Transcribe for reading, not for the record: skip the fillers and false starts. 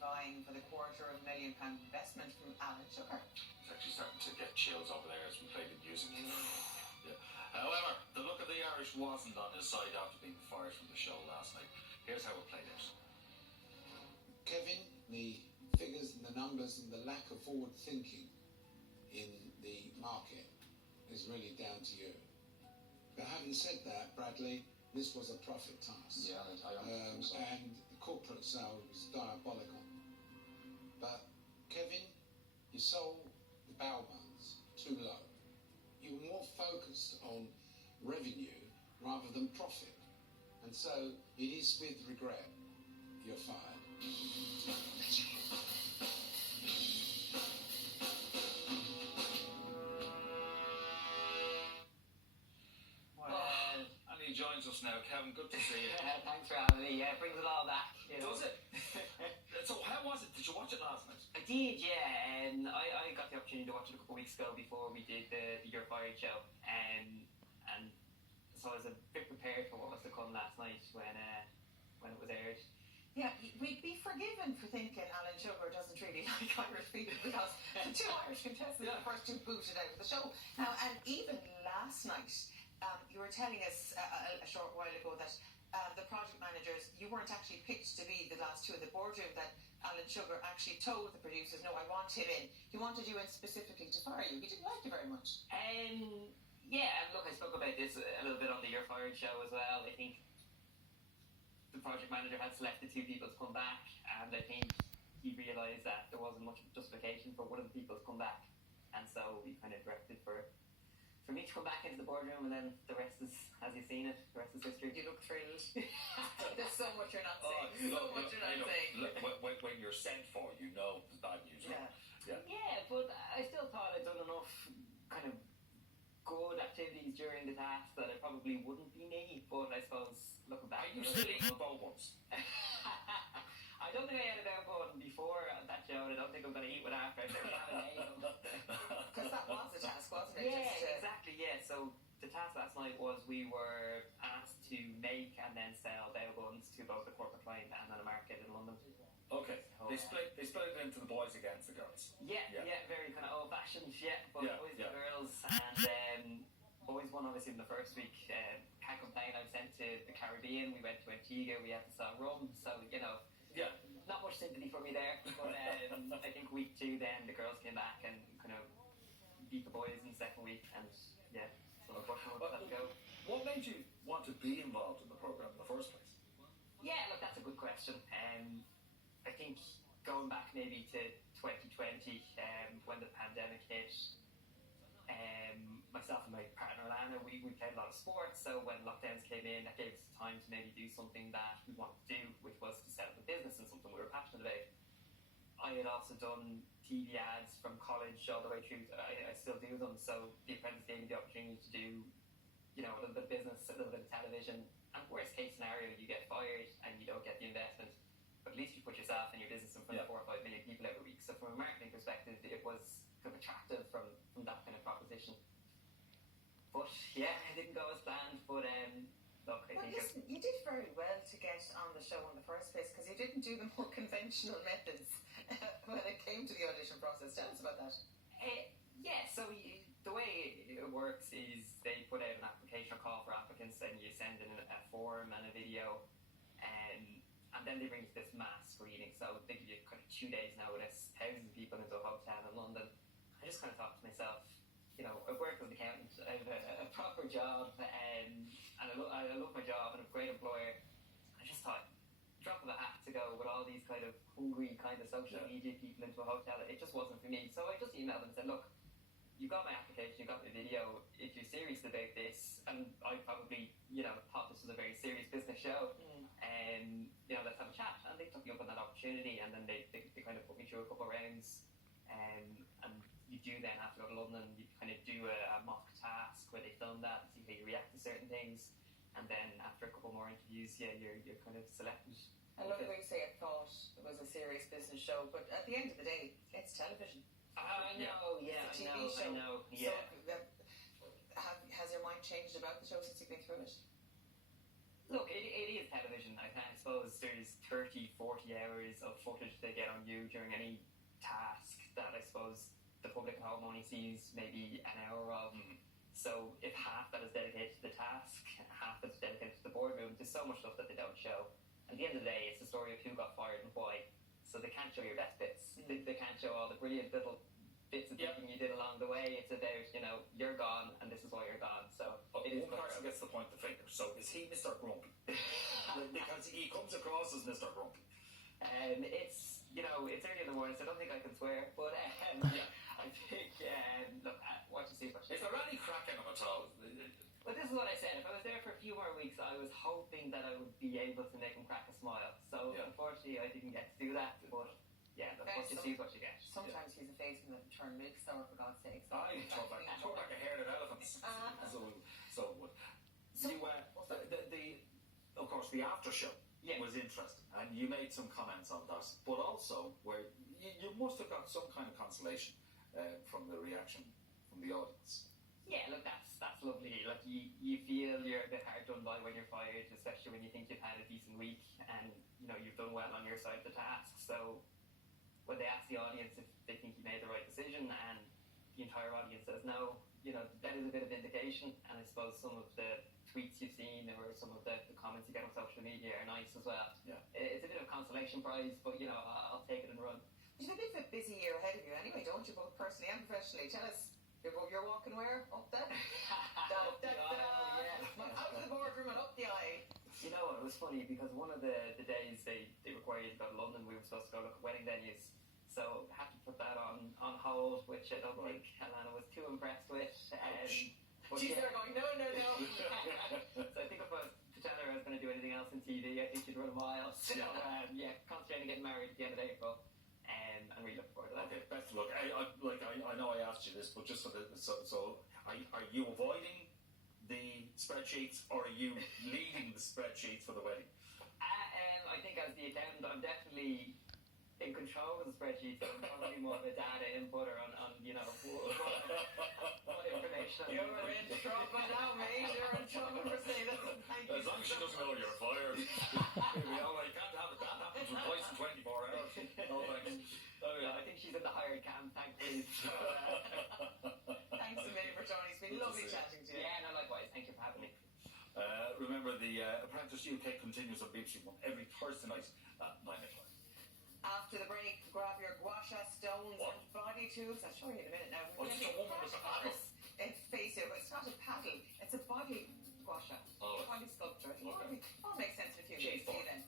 vying for the £250,000 investment from Alan Sugar. It's actually starting to get chills over there as we play the music. Yeah. However, the look of the Irish wasn't on his side after being fired from the show last night. Here's how it played out. Kevin, the figures and the numbers and the lack of forward thinking in the market is really down to you. But having said that, Bradley, this was a profit task. Yeah, I understand. And the corporate sale was diabolical. But Kevin, you sold the Bowmans too low. You were more focused on revenue rather than profit. And so it is with regret you're fired. And he joins us now. Kevin, good to see you. Thanks for having me. Yeah, it brings it all back. Does it? So how was it? Did you watch it last night? I did, yeah. And I got the opportunity to watch it a couple of weeks ago before we did the You're Fired show. And so I was a bit prepared for what was to come last night when it was aired. Yeah, we'd be forgiven for thinking Alan Sugar doesn't really like Irish people because the two Irish contestants, the first two booted out of the show. Now, and even last night, you were telling us a short while ago that the project managers, you weren't actually picked to be the last two in the boardroom, that Alan Sugar actually told the producers, no, I want him in. He wanted you in specifically to fire you. He didn't like you very much. Yeah, look, I spoke about this a little bit on the You're Fired show as well. I think the project manager had selected two people to come back, and I think he realised that there wasn't much justification for one of the people to come back, and so we kind of directed for me to come back into the boardroom, and then the rest is, as you've seen it, the rest is history. You look thrilled. There's so much you're not saying. When you're sent for, you know the bad news. Yeah, but I still thought I'd done enough kind of good activities during the task that it probably wouldn't be me, but I suppose looking back... Are you still eating bow ones? I don't think I had a bow bun before that show, and I don't think I'm going to eat one after. Because that was a task, wasn't it? Yeah, exactly, yeah. So the task last night was we were asked to make and then sell bow buns to both a corporate client and a market in London. Okay. They split it into the boys against the girls. Yeah, very kind of old-fashioned, but boys and girls. And boys won obviously in the first week. Can't complain. I was sent to the Caribbean. We went to Antigua. We had to sell rum. So, not much sympathy for me there. But I think week 2 then the girls came back and kind of beat the boys in the second week. And so unfortunately we'll have to go. What made you want to be involved in the programme in the first place? Yeah, look, that's a good question. I think going back maybe to 2020, when the pandemic hit, myself and my partner Alana, we played a lot of sports, so when lockdowns came in, that gave us time to maybe do something that we wanted to do, which was to set up a business and something we were passionate about. I had also done TV ads from college all the way through, I still do them, so The Apprentice gave me the opportunity to do, a little bit of business, a little bit of television, and worst case scenario, you get fired and you don't get the investment. But at least you put yourself and your business in front of 4 or 5 million people every week. So from a marketing perspective, it was kind of attractive from that kind of proposition. But yeah, it didn't go as planned. But look, I think listen, you did very well to get on the show in the first place because you didn't do the more conventional methods when it came to the audition process. Tell us about that. So the way it works is they put out an application or call for applicants, and you send in a form and a video, and then they bring you to this mass screening. So they give you kind of 2 days notice, thousands of people into a hotel in London. I just kind of thought to myself, I work as an accountant, I have a proper job, and I love my job, and I'm a great employer. I just thought, drop of a hat to go with all these kind of hungry kind of social media people into a hotel. It just wasn't for me. So I just emailed them and said, look, you got my application, you got my video. If you're serious about this, and I probably, thought this was a very serious business show, let's have a chat. And they took me up on that opportunity, and then they kind of put me through a couple of rounds, and you do then have to go to London. You kind of do a mock task where they film that, see how you react to certain things, and then after a couple more interviews, you're kind of selected. I love the way you say it thought it was a serious business show, but at the end of the day, it's television. I know, it's a TV show. I know, yeah. So, has your mind changed about the show since you've been through it? Look, it is television. I suppose there's 30, 40 40 hours of footage they get on you during any task that I suppose the public at home only sees maybe an hour of. So if half that is dedicated to the task, half that's dedicated to the boardroom, there's so much stuff that they don't show. At the end of the day, it's the story of who got fired and why. So they can't show your best bits. They can't show all the brilliant little bits of thinking you did along the way. It's about, you're gone and this is why you're gone. So But it is one person gets to point the finger. So is he Mr. Grumpy? Because he comes across as Mr. Grumpy. It's it's early in the morning, so I don't think I can swear. But I think look, what you see, what you Is there any crack in him at all? But this is what I said. If I was there for a few more weeks, I was hoping that I would be able to make him crack a smile. So unfortunately, I didn't get to do that. But yeah, look, what you see is what you get. Sometimes he's a face in the turn milk store, for God's sake. So I throw back a hair at elephants. So you of course the after show was interesting, and you made some comments on that, but also where you must have got some kind of consolation from the reaction from the audience. Yeah, look, that's lovely. Like you feel you're a bit hard done by when you're fired, especially when you think you've had a decent week and you've done well on your side of the task. So when they ask the audience if they think you made the right decision, and the entire audience says no, that is a bit of indication. And I suppose some of the tweets you've seen or some of the comments you get on social media are nice as well. Yeah, it's a bit of a consolation prize, but I'll take it and run. You've a bit of a busy year ahead of you anyway, don't you, both personally and professionally? Tell us, you're walking where? Up there? Out of the boardroom and up the aisle. It was funny because one of the days they require you to go to London, we were supposed to go look at wedding venues. So I had to put that on hold, which I don't think Alana was too impressed with. She's there going, no. So I think if I was to tell her I was going to do anything else in TV, I think she'd run a mile. So concentrating on getting married at the end of April. And really looking forward to that. Okay, best of luck. I know I asked you this, but just so are you avoiding the spreadsheets, or are you leading the spreadsheets for the wedding? I think as the accountant, I'm definitely in control of the spreadsheets. I'm probably more of a data inputter on what information. You're in trouble now, mate. You're in trouble for saying that. As long as she doesn't know you're fired. You can't have it. That happens twice in 24 hours. No thanks. I think she's in the hired camp, thankfully. So, thanks a million for joining. It's been lovely chatting to you. Yeah, no, likewise. Thank you for having me. Remember, the Apprentice UK continues on BBC One every Thursday night at 9 o'clock. After the break, grab your gua sha stones and body tubes. I'll show you in a minute now. It's a woman with a paddle. It's face it. It's not a paddle. It's a body gua sha. Oh. Body sculpture. All makes sense in a few minutes. See you then.